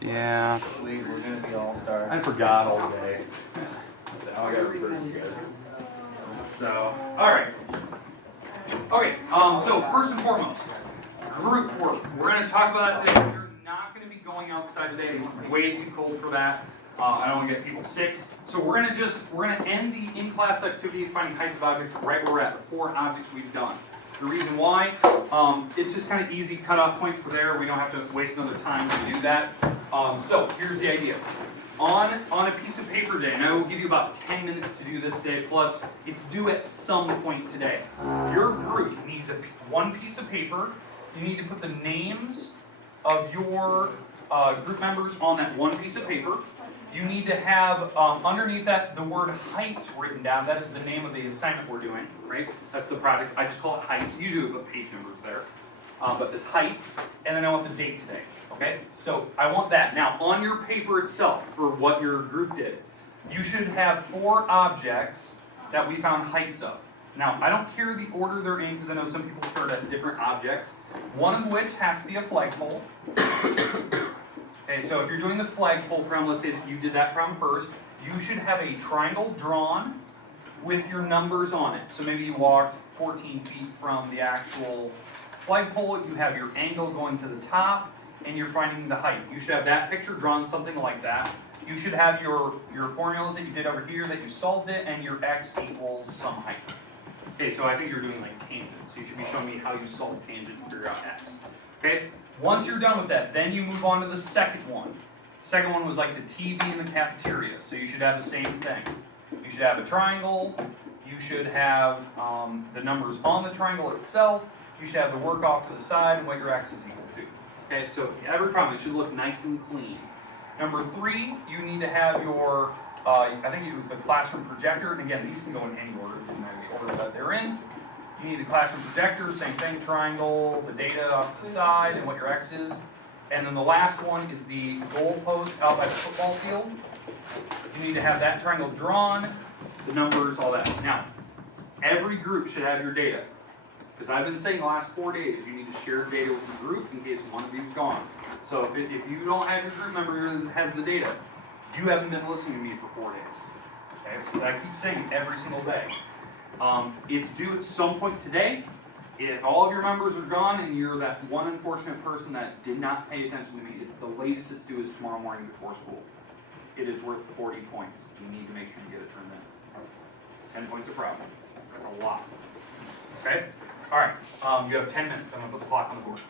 Yeah. We're gonna be all-stars. I forgot all day. So I gotta refer to you guys. So, alright. Okay, so first and foremost, group work. We're going to talk about that today. We're not going to be going outside today. It's way too cold for that. I don't want to get people sick. So we're going to end the in-class activity of finding heights of objects right where we're at, the 4 objects we've done. The reason why, it's just kind of easy cutoff point for there. We don't have to waste another time to do that. So here's the idea. On a piece of paper today, and I will give you about 10 minutes to do this today, plus it's due at some point today. Your group needs one piece of paper. You need to put the names of your group members on that one piece of paper. You need to have underneath that the word heights written down. That is the name of the assignment we're doing, right? That's the project. I just call it heights. Usually we put page numbers there. But it's heights, and then I want the date today, okay? So I want that. Now, on your paper itself, for what your group did, you should have 4 objects that we found heights of. Now, I don't care the order they're in, because I know some people start at different objects, one of which has to be a flagpole. Okay, so if you're doing the flagpole problem, let's say that you did that problem first, you should have a triangle drawn with your numbers on it. So maybe you walked 14 feet from the actual flagpole, you have your angle going to the top, and you're finding the height. You should have that picture drawn, something like that. You should have your formulas that you did over here that you solved it, and your x equals some height. Okay, so I think you're doing like tangent, so you should be showing me how you solve tangent and figure out x. Okay, once you're done with that, then you move on to the second one. The second one was like the TV in the cafeteria, so you should have the same thing. You should have a triangle, you should have the numbers on the triangle itself, you should have the work off to the side and what your x is equal to. Okay, so every problem, it should look nice and clean. Number 3, you need to have your, I think it was the classroom projector, and again, these can go in any order, depending on the order that they're in. You need the classroom projector, same thing, triangle, the data off to the side, and what your x is. And then the last one is the goal post out by the football field. You need to have that triangle drawn, the numbers, all that. Now, every group should have your data. Because I've been saying the last 4 days, you need to share data with the group in case one of you is gone. So if you don't have your group member who has the data, you haven't been listening to me for 4 days. Okay? Because I keep saying it every single day. It's due at some point today. If all of your members are gone and you're that one unfortunate person that did not pay attention to me, the latest it's due is tomorrow morning before school. It is worth 40 points. You need to make sure you get it turned in. It's 10 points a problem. That's a lot. Okay? Alright, you have 10 minutes. I'm going to put the clock on the board.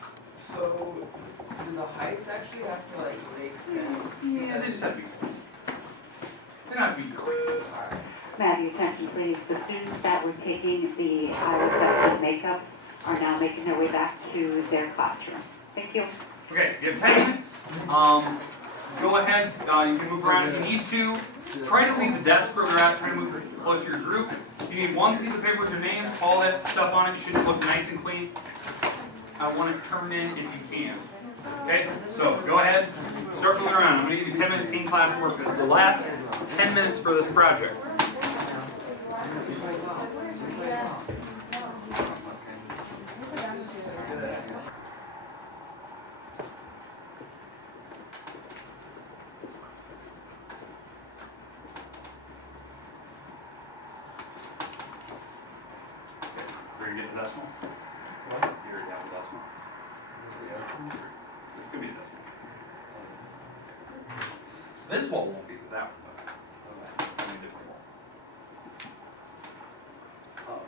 So, do the heights actually have to like make sense? Yeah, they just have to be close. They don't have to be great. Alright. Maddie, attention please. The students that were taking the Iowa Section makeup are now making their way back to their classroom. Thank you. Okay, you have 10 minutes. Go ahead. You can move around if you need to. Try to leave the desk where they're at. Try to move close to your group. You need one piece of paper with your name, all that stuff on it. It should look nice and clean. I want it turned in if you can. Okay, so go ahead. Start moving around. I'm going to give you 10 minutes in-class work. This is the last 10 minutes for this project. Ready to get the decimal? What? You already have the decimal. It's going to be a decimal. This wall won't be with that one, though. It'll be a different wall.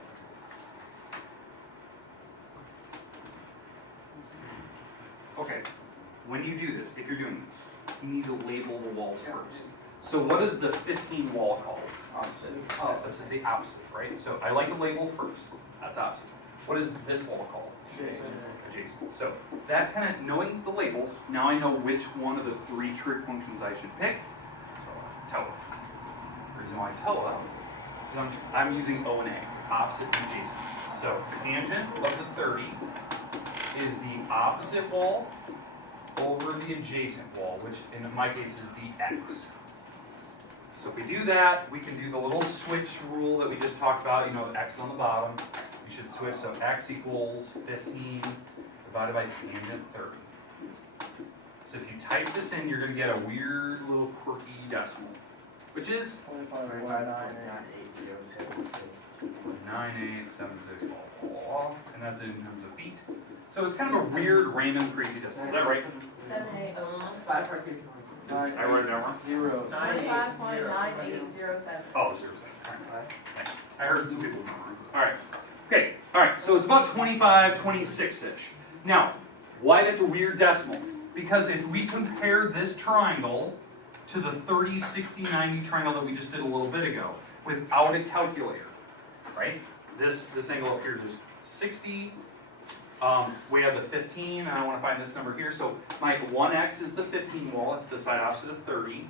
Okay, when you do this, if you're doing this, you need to label the walls first. So what is the 15 wall called? Opposite. Oh, this is the opposite, right? So I like to label first. That's opposite. What is this wall called? Adjacent. So that kind of, knowing the labels, now I know which one of the 3 trig functions I should pick. So TOA. The reason why TOA is I'm using O and A, opposite and adjacent. So tangent of the 30 is the opposite wall over the adjacent wall, which in my case is the x. So if we do that, we can do the little switch rule that we just talked about, you know, the x on the bottom. We should switch, so x equals 15 divided by tangent 30. So if you type this in, you're going to get a weird little quirky decimal, which is 9876, and that's in terms of feet. So it's kind of a weird, random, crazy decimal. Is that right? 78. I wrote it down wrong. 95.9807. Oh, 07. Thanks. I heard some people wrong. All right. Okay. All right. So it's about 25, 26-ish. Now, why that's a weird decimal? Because if we compare this triangle to the 30, 60, 90 triangle that we just did a little bit ago without a calculator, right? This angle up here is 60. We have the 15, and I want to find this number here. So my 1x is the 15 wall. It's the side opposite of 30.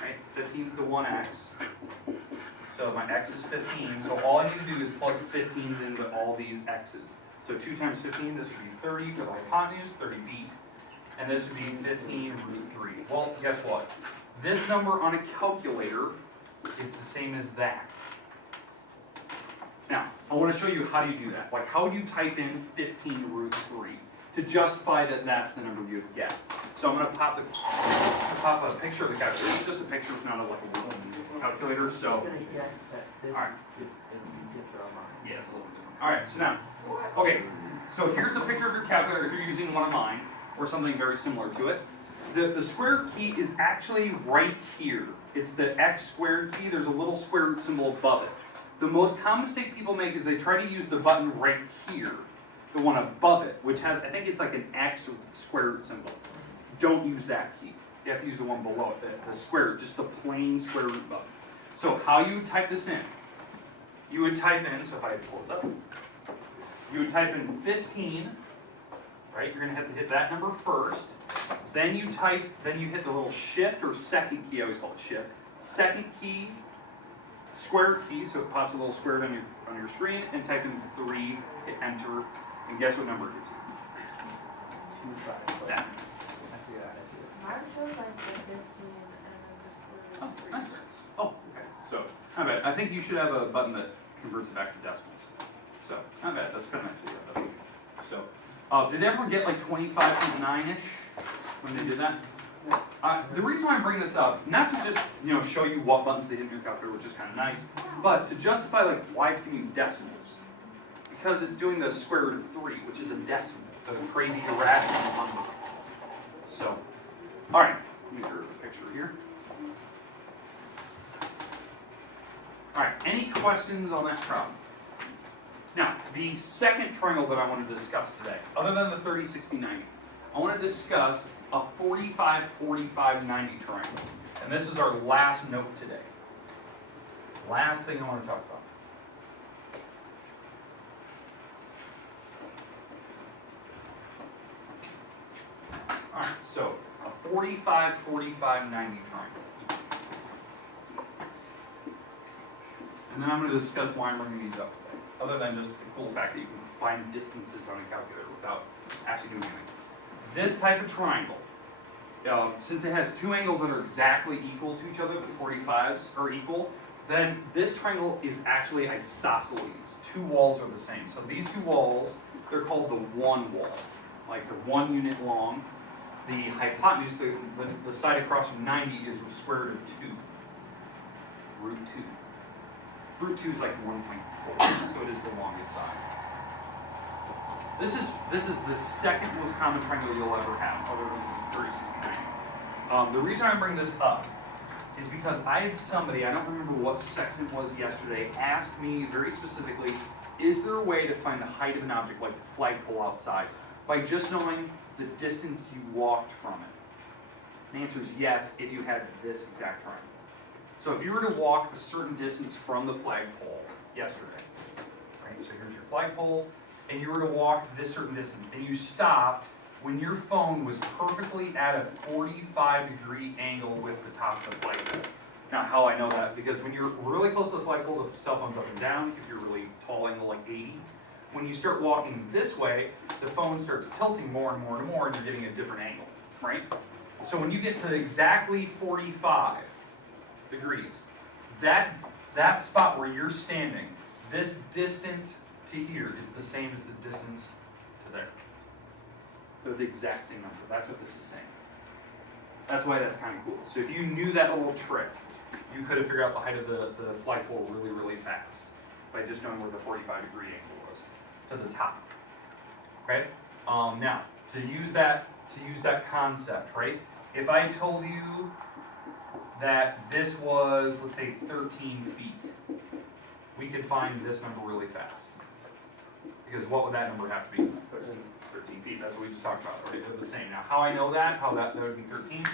Right? 15 is the 1x. So my x is 15. So all I need to do is plug 15s into all these x's. So 2 times 15, this would be 30 for the hypotenuse, 30 feet. And this would be 15 root 3. Well, guess what? This number on a calculator is the same as that. Now, I want to show you how do you do that. Like, how would you type in 15 root 3 to justify that that's the number you would get? So I'm going to pop a picture of the calculator. It's just a picture. It's not like a real calculator. So, I'm gonna guess that this all right. is different on mine. Yeah, it's a little different. All right, so now, okay, so here's a picture of your calculator if you're using one of mine, or something very similar to it. The square key is actually right here. It's the x squared key. There's a little square root symbol above it. The most common mistake people make is they try to use the button right here, the one above it, which has, I think it's like an x with a square root symbol. Don't use that key. You have to use the one below it, the square root, just the plain square root button. So how you type this in? You would type in, so if I pull this up, you would type in 15, right? You're going to have to hit that number first. Then you hit the little shift or second key, I always call it shift. Second key, square key, so it pops a little square on your screen, and type in 3, hit enter, and guess what number it gives you? That. Mine shows like the 15 and then the square root 3. Nice. Oh, okay. So, not bad. I think you should have a button that converts it back to decimals. So, not bad. That's kind of nice of you. So, did everyone get like 25.9-ish when they did that? The reason why I bring this up, not to just show you what buttons they hit in your calculator, which is kind of nice, but to justify like why it's giving you decimals, because it's doing the square root of 3, which is a decimal. It's a crazy irrational number. So, all right, let me draw the picture here. All right, any questions on that problem? Now, the second triangle that I want to discuss today, other than the 30, 60, 90, I want to discuss a 45, 45, 90 triangle. And this is our last note today. Last thing I want to talk about. All right, so a 45, 45, 90 triangle. And then I'm going to discuss why I'm bringing these up today, other than just the cool fact that you can find distances on a calculator without actually doing anything. This type of triangle, since it has two angles that are exactly equal to each other, the 45s are equal, then this triangle is actually isosceles. Two walls are the same. So these two walls, they're called the one wall. Like they're 1 unit long. The hypotenuse, the side across from 90 is the square root of 2. Root 2. Root 2 is like 1.4, so it is the longest side. This is the second most common triangle you'll ever have, other than 30, 60, 90. The reason I bring this up is because I had somebody, I don't remember what section it was yesterday, ask me very specifically, is there a way to find the height of an object like the flagpole outside by just knowing the distance you walked from it? The answer is yes, if you had this exact triangle. So if you were to walk a certain distance from the flagpole yesterday, right? So here's your flagpole, and you were to walk this certain distance, and you stopped when your phone was perfectly at a 45-degree angle with the top of the flagpole. Now, how I know that? Because when you're really close to the flagpole, the cell phone's up and down, because you're really tall angle, like 80. When you start walking this way, the phone starts tilting more and more and more, and you're getting a different angle, right? So when you get to exactly 45 degrees, that spot where you're standing, this distance to here is the same as the distance to there. They're the exact same number. That's what this is saying. That's why that's kind of cool. So if you knew that little trick, you could have figured out the height of the flagpole really, really fast by just knowing where the 45-degree angle was to the top. Okay? Now, to use that concept, right? If I told you that this was, let's say, 13 feet, we could find this number really fast. Because what would that number have to be? 13 feet. That's what we just talked about. Right? They're the same. Now, how I know that, how that would be 13,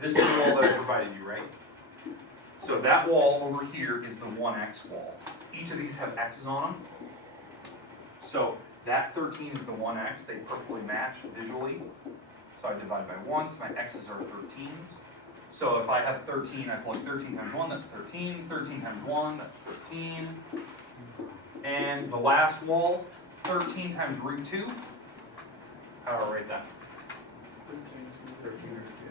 this is the wall that I provided you, right? So that wall over here is the 1x wall. Each of these have x's on them. So that 13 is the 1x. They perfectly match visually. So I divide by 1, so my x's are 13s. So if I have 13, I plug 13 times 1, that's 13. 13 times 1, that's 13. And the last wall, 13 times root 2. How do I write that?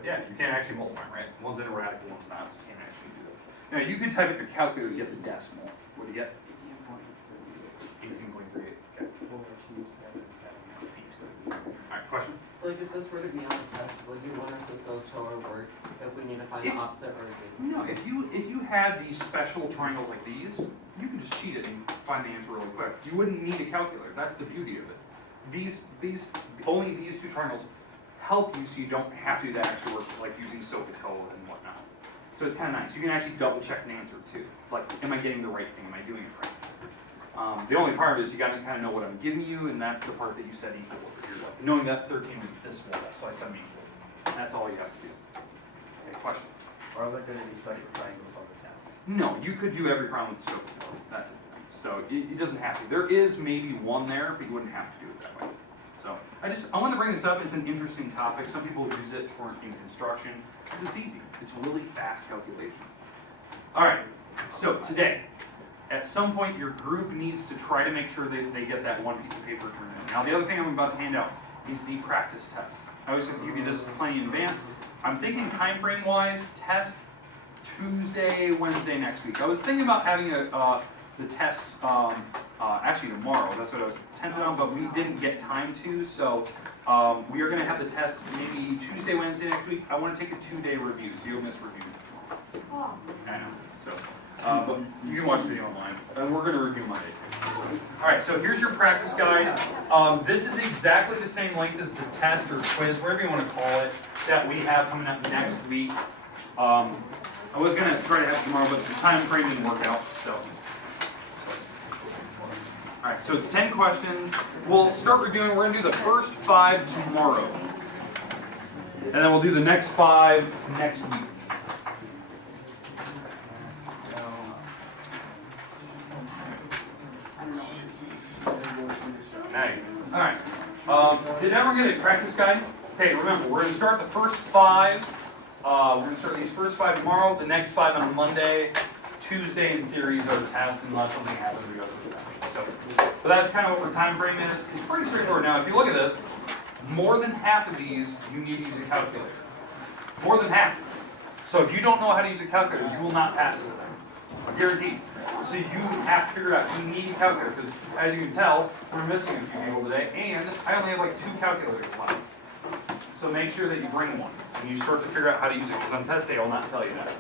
Yeah, you can't actually multiply, right? One's in a radical, one's not, so you can't actually do that. Now, you could type it in your calculator to get the decimal. What do you get? 18.38. Okay. Alright, question? So like if this were to be on the test, would you want us to still show our work if we need to find the opposite or adjacent? No, if you had these special triangles like these, you can just cheat it and find the answer really quick. You wouldn't need a calculator. That's the beauty of it. Only these two triangles help you so you don't have to do that extra work like using SOHCAHTOA and whatnot. So it's kind of nice. You can actually double check an answer too. Like, am I getting the right thing? Am I doing it right? The only part is you got to kind of know what I'm giving you, and that's the part that you said equal over here. Knowing that 13 is this wall, so I said equal. That's all you have to do. Okay, question? Or are there going to be special triangles on the test? No, you could do every problem with SOHCAHTOA. That's it. So it doesn't have to. There is maybe one there, but you wouldn't have to do it that way. So I wanted to bring this up. It's an interesting topic. Some people use it in construction because it's easy. It's really fast calculation. All right. So today, at some point, your group needs to try to make sure that they get that one piece of paper turned in. Now, the other thing I'm about to hand out is the practice test. I always have to give you this plenty in advance. I'm thinking time frame wise, test Tuesday, Wednesday next week. I was thinking about having the test actually tomorrow. That's what I was tempted on, but we didn't get time to. So we are going to have the test maybe Tuesday, Wednesday next week. I want to take a 2-day review, so you'll miss review. Oh. I know. So, but you can watch the video online, and we're going to review Monday. All right. So here's your practice guide. This is exactly the same length as the test or quiz, whatever you want to call it, that we have coming up next week. I was going to try to have it tomorrow, but the time frame didn't work out. So. All right, so it's 10 questions. We'll start reviewing. We're going to do the first 5 tomorrow. And then we'll do the next 5 next week. Nice. All right. Did everyone get a practice guide? Okay, remember, we're going to start the first 5. We're going to start these first 5 tomorrow. The next 5 on Monday. Tuesday, in theory, is our test, unless something happens, we go through that. So, but that's kind of what our time frame is. It's pretty straightforward. Now, if you look at this, more than half of these, you need to use a calculator. More than half. So if you don't know how to use a calculator, you will not pass this thing. Guaranteed. So you have to figure it out. You need a calculator, because as you can tell, we're missing a few people today, and I only have like 2 calculators left. So make sure that you bring one, and you start to figure out how to use it, because on test day, I'll not tell you that.